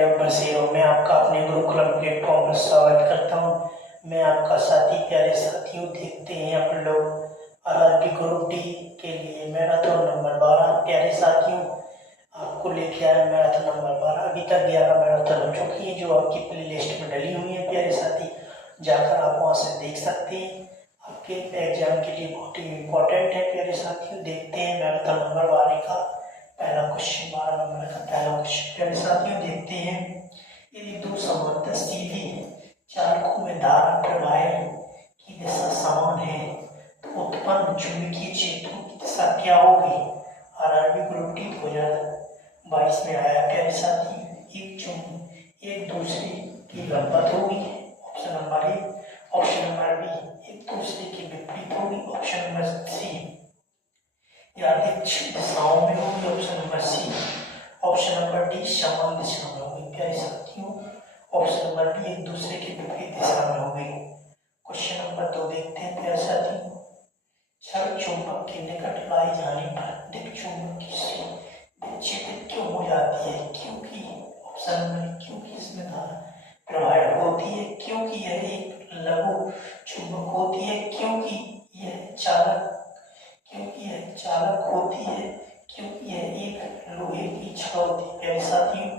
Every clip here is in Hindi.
नंबर 0 में आपका अपने गुरुकुलम प्लेटफॉर्म पर स्वागत करता हूँ। मैं आपका साथी। प्यारे साथियों, देखते हैं अपन लोग आरआरबी ग्रुप डी के लिए मैराथन नंबर 12। प्यारे साथियों, आपको लेके आया मैराथन नंबर 12। अभी तक 11 मैराथन हो चुकी है जो आपकी प्ले लिस्ट में डली हुई है। प्यारे साथी, जाकर आप वहाँ से देख सकते हैं। आपके एग्जाम के लिए बहुत ही इम्पोर्टेंट है। प्यारे साथियों, देखते हैं मैराथन नंबर 12 का पहला क्वेश्चन। 12 नंबर का पहला क्वेश्चन। प्यारे साथियों, देखते हैं। यदि दो समांतर सीधी चालकों में धारा प्रवाह की दिशा समान है तो उत्पन्न चुंबकीय क्षेत्रों की दिशा क्या होगी? आरआरबी ग्रुप डी 2022 में आया। प्यारे साथी, एक दूसरे की लंबवत होगी, option number A. Option number B, एक दूसरे के विपरीत होगी, ऑप्शन नंबर सी। या अधिक दिशाओं में होगी, option number C. Option number D, समान दिशा में होगी। प्यारे साथियों, ऑप्शन नंबर डी, एक दूसरे के विपरीत दिशा में होगी। क्वेश्चन नंबर 2 देखते हैं। प्यारे साथियों, क्षण चुंबक के निकट लाई जाने पर दिक चुंबक से विच्छेदित क्यों हो जाती है? क्योंकि ऑप्शन नंबर, क्योंकि इसमें धारा प्रवाहित होती है, क्योंकि यह एक लघु चुंबक होती है, क्योंकि यह चालक होती है, क्योंकि यह एक लोहे की छड़ होती है। प्यारे साथियों,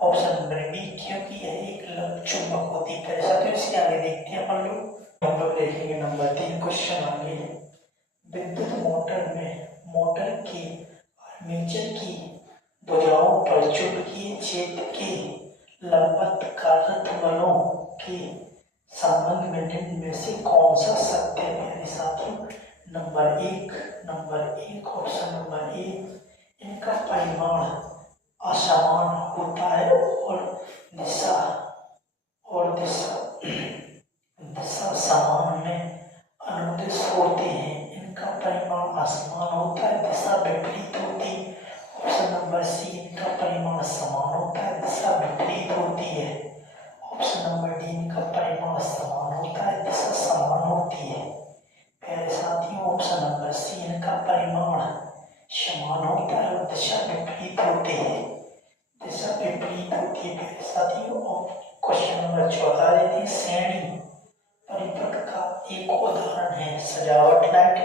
ऑप्शन नंबर बी, क्योंकि यह एक लघु चुंबक होती है। प्यारे साथियों, इसके आगे देखते हैं अपन लोग। हम लोग देखेंगे नंबर 3 क्वेश्चन आगे। विद्युत मोटर में मोटर के आर्मेचर की भुजाओं पर चुंबकीय क्षेत्र के लंबवत कार्यरत बलों के संबंध में निम्न में से कौन सा सत्य है? प्यारे साथियों, नंबर एक, ऑप्शन नंबर ए, इनका परिमाण असमान होता है और दिशा समान में अनुदिश होते हैं। इनका परिमाण असमान होता है, दिशा विपरीत होती है। ऑप्शन नंबर सी, इनका परिमाण समान होता है, दिशा विपरीत होती है। ऑप्शन नंबर डी, इनका परिमाण समान होता है, दिशा समान होती है। प्यारे साथियों, ऑप्शन नंबर सी, इनका परिमाण समान होता है और दिशा विपरीत होती है। दिशा विपरीत होती है। प्यारे साथियों, क्वेश्चन नंबर 14 देते हैं। श्रेणी परिपथ का एक उदाहरण है सजावट लाइट,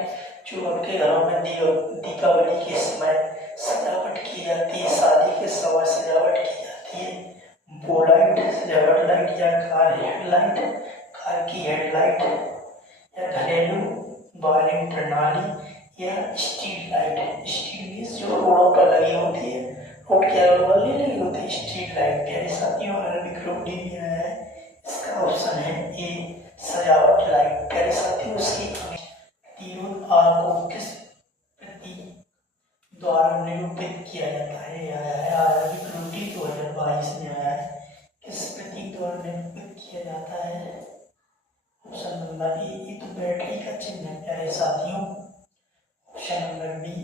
जो आपके घरों में दीपावली के समय सजावट की जाती है, शादी के समय सजावट की जाती है। वो लाइट, सजावट लाइट या कार हेडलाइट, कार की हेडलाइट, या घरेलू वायरिंग प्रणाली, या स्ट्रीट लाइट। स्ट्रीट जो रोडों पर लगी होती है, रोड के अगल बगल लगी होती है, स्ट्रीट लाइट। प्यारे साथियों, आरआरबी ग्रुप डी में आया है। इसका ऑप्शन है ए, सजावट लाइट। प्यारे साथियों, उसकी प्रतिरोध आर को किस प्रतीक द्वारा निरूपित किया जाता है? आया है आरआरबी ग्रुप डी 2022 में आया है। किस प्रतीक द्वारा निरूपित किया जाता है? ऑप्शन नंबर ए, ये तो बैटरी का चिन्ह है। प्यारे साथियों, ऑप्शन नंबर बी,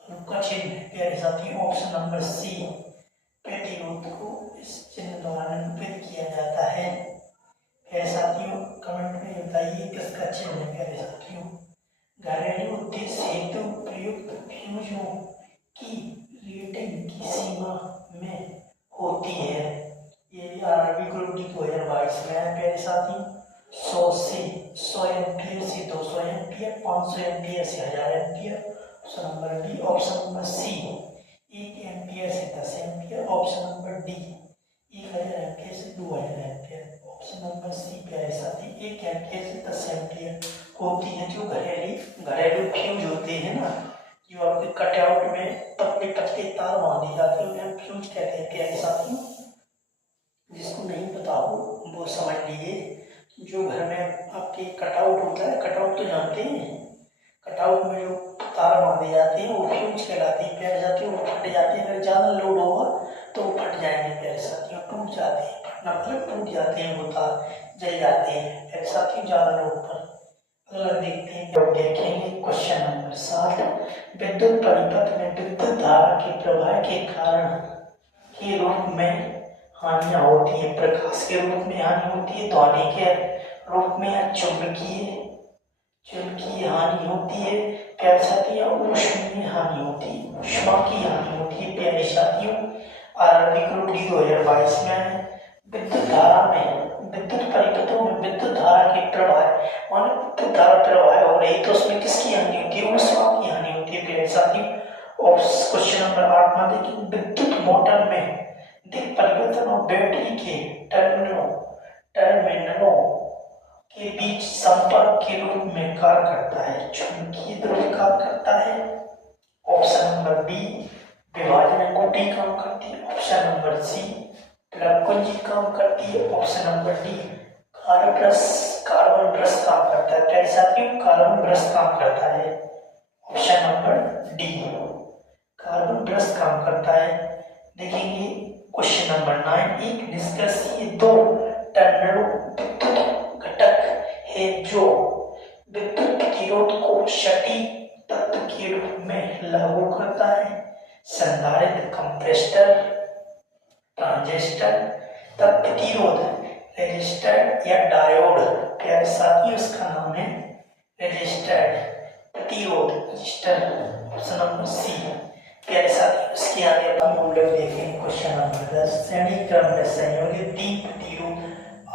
बल्ब का चिन्ह है। प्यारे साथियों, ऑप्शन नंबर सी, प्रतिरोध को इस चिन्ह द्वारा निरूपित किया जाता है। प्यारे साथियों, कमेंट में बताइए किसका चिन्ह है। प्यारे साथियों, घरेलू उद्देश्य हेतु प्रयुक्त फ्यूजों की रेटिंग की सीमा में होती है। ये आरआरबी ग्रुप डी 2022 में है। प्यारे साथियों, 100 एम्पियर से 200 एम्पियर, 500 एम्पियर से 1000 ampere. Option number B. Option number C, 1 ampere से 10 ampere. Option number D, 1000 ampere से 2000 एम्पियर। ऑप्शन नंबर सी, प्यारे साथी, 1 एम्पियर से 10 एम्पियर होती है। जो घरेलू फ्यूज होते हैं ना, जो आपके कटआउट में पतले पतले तार बांधे जाते हैं, उन्हें फ्यूज कहते हैं। प्यारे साथियों, जिसको नहीं पता हो वो समझ लीजिए। जो घर में आपके कटआउट होता है, कटआउट तो जानते हैं, कटआउट में जो तार बांधे जाते हैं वो फ्यूज कहलाते हैं। प्यारे साथियों, वो फट जाते हैं। अगर ज़्यादा लोड होगा तो वो फट जाएंगे। प्यारे साथियों, टूट जाते हैं, फटना मतलब टूट जाते हैं, वो तार जल जाते हैं। प्यारे साथियों, ज़्यादा लोड पर। अगला देखते हैं, जब देखेंगे क्वेश्चन नंबर 7। विद्युत परिपथ में विद्युत धारा के प्रवाह के कारण के रूप में हानियां होती है। प्रकाश के रूप में हानि होती है, ध्वनि के रूप में या चुंबकीय हानि होती है। प्यारे साथियों, ऊष्मीय हानि होती है, ऊष्मा की हानि होती है। प्यारे साथियों, आरआरबी ग्रुप डी 2022 में है। विद्युत धारा में, विद्युत परिपथों में विद्युत धारा के प्रवाह और विद्युत धारा प्रवाह हो रही तो उसमें किसकी हानि होती है? ऊष्मा की हानि होती है प्यारे साथियों। और क्वेश्चन नंबर 8 में देखिए, विद्युत मोटर में दिक् परिवर्तन और बैटरी के टर्मिनलों के बीच संपर्क के रूप में कार्य करता है। चुंबकीय ध्रुव कार्य करता है। ऑप्शन नंबर बी विभाजन अंगूठी काम करती है। ऑप्शन नंबर सी प्लग कुंजी काम करती है। Option number D carbon brush काम करता है। प्यारे साथियों, कार्बन ब्रश काम करता है। Option number D carbon brush काम करता है। देखेंगे क्वेश्चन नंबर 9, एक निष्कर्षीय दो टर्मिनल विद्युत घटक है जो विद्युत प्रतिरोध को सटीक तत्व के रूप में लागू करता है। संधारित्र, कंपैरेटर, ट्रांजिस्टर, तब प्रतिरोध रेजिस्टर या डायोड। प्यारे साथियों, इसका नाम है रेजिस्टर, प्रतिरोध रजिस्टर। ऑप्शन नंबर सी। प्यारे साथियों, इसके आगे हम लोग देखेंगे क्वेश्चन नंबर 10, श्रेणी क्रम में संयोजित तीन प्रतिरोध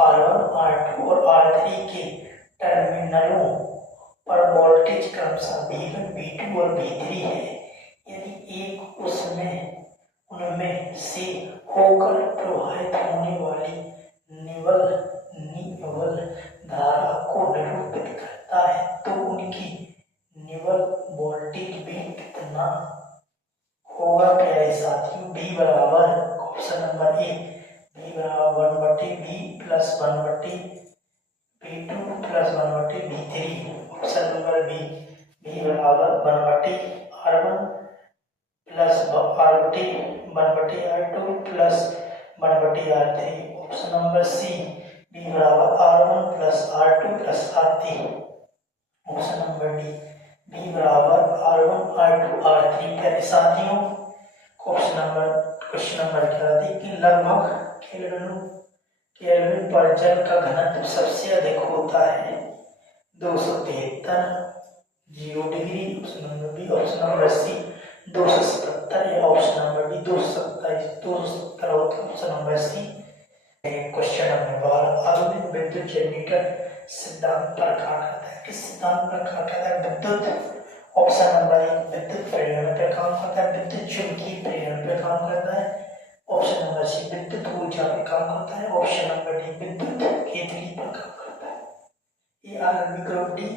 R1, R2 और R3 के टर्मिनलों पर वोल्टेज क्रमशः V1, V2 और V3 है। यदि एक उनमें से होकर प्रवाहित होने वाली निवल धारा को निरूपित करता है तो उनकी निवल वोल्टेज भी कितना होगा? प्यारे साथियों, B बराबर ऑप्शन नंबर ए B बराबर 1/B plus 1/B2 plus 1/B3। Option number B B बराबर 1/R1 plus 1/R2 plus 1/R3। Option number C B बराबर R1 plus R2 plus R3। Option number D B बराबर R1 R2 R3। प्यारे साथियों, क्वेश्चन नंबर 11 देखिए, लगभग केल्विन पर जल का घनत्व सबसे अधिक होता है 273 0 degree. Option number B. Option number C 277 या ऑप्शन नंबर डी 270 होता है। Option number C. Question number 12, आधुनिक विद्युत जनरेटर सिद्धांत पर कार्य करता है। किस सिद्धांत पर कार्य करता है? विद्युत। ऑप्शन नंबर ए विद्युत प्रेरण पर काम करता है। विद्युत चुंबकीय प्रेरण पर काम करता है। ऑप्शन नंबर सी विद्युत ऊर्जा पर काम करता है। ऑप्शन नंबर डी विद्युत केतली पर काम करता है। ये RRB group D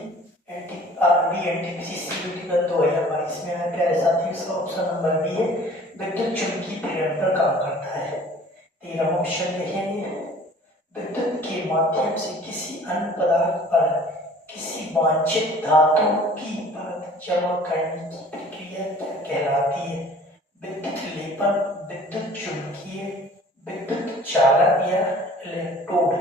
RRB NTPC CUT का 2022 में है। प्यारे साथियों, इसका ऑप्शन नंबर बी है विद्युत चुंबकीय प्रेरण पर काम करता है। 13वां ऑप्शन देखेंगे, विद्युत के माध्यम से किसी अन्य पदार्थ पर किसी वांछित धातु की परत जमा करने की प्रक्रिया क्या कहलाती है? विद्युत लेपन, विद्युत चुंबकीय, विद्युत चालक या इलेक्ट्रोड।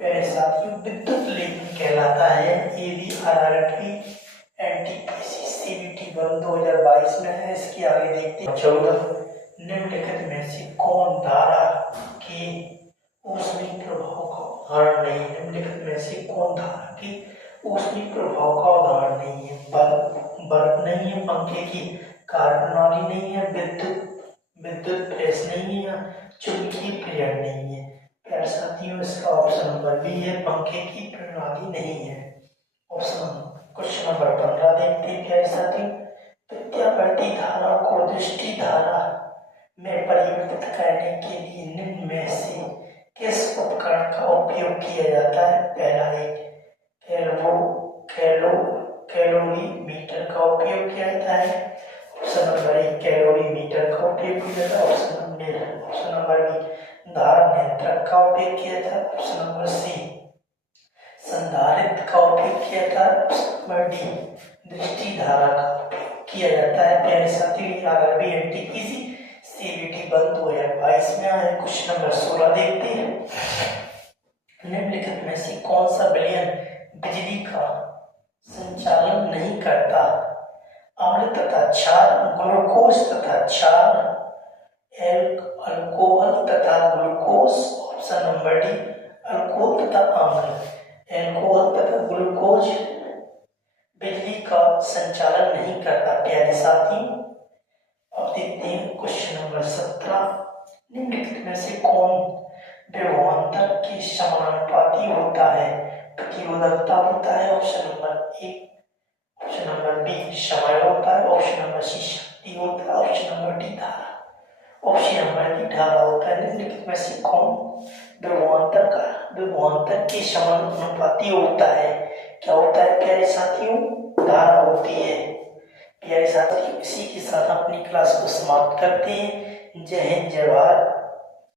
प्यारे साथियों, विद्युत लेपन कहलाता है। ये भी आरआरबी एनटीपीसी सीबीटी 2022 में है। इसके आगे देखते हैं 14, निम्नलिखित में से कौन धारा के ऊष्मीय प्रभाव का उदाहरण नहीं? निम्नलिखित में से कौन धारा की ऊष्मीय प्रभाव का उदाहरण नहीं है? बल्ब नहीं है, पंखे की कार्य प्रणाली नहीं है, विद्युत प्रेस नहीं है, चुंबकीय प्रेरण नहीं है। प्यारे साथियों, इसका ऑप्शन नंबर बी है, पंखे की प्रणाली नहीं है। क्वेश्चन नंबर 15 देखते हैं। प्यारे साथियों, प्रत्यावर्ती धारा को दृष्टि धारा में परिवर्तित करने के लिए निम्न में से किस उपकरण का उपयोग किया जाता है? पहला एक कैलोरीमीटर का उपयोग किया जाता है। ऑप्शन नंबर ए कैलोरीमीटर का उपयोग किया जाता है। ऑप्शन नंबर बी धारा नियंत्रक का उपयोग किया जाता है। ऑप्शन नंबर सी संधारित्र का उपयोग किया जाता है। ऑप्शन नंबर डी दृष्टि धारा का उपयोग किया जाता है। प्यारे साथियों, आरआरबी एनटीपीसी सीबीटी 2022 में आया। क्वेश्चन नंबर 16 देखते हैं। निम्नलिखित में से कौन सा विलयन बिजली का संचालन नहीं करता? अम्ल तथा क्षार, ग्लूकोज तथा क्षार, अल्कोहल तथा glucose. Option number D alcohol तथा अम्ल। अल्कोहल तथा ग्लूकोज बिजली का संचालन नहीं करता। प्यारे साथी, अब देखते हैं क्वेश्चन नंबर 17, विभवांतर के समानुपाती होता है। प्रतिरोधकता होता है option number A. Option number B समय होता है। ऑप्शन नंबर सी शक्ति होता है। ऑप्शन नंबर डी धारा। ऑप्शन नंबर डी धारा होता है। निम्नलिखित में से कौन विभवांतर के समानुपाती होता है? क्या होता है प्यारे साथियों? धारा होती है। प्यारे साथियों, इसी के साथ अपनी क्लास को समाप्त करते हैं। जय हिंद, जय भारत।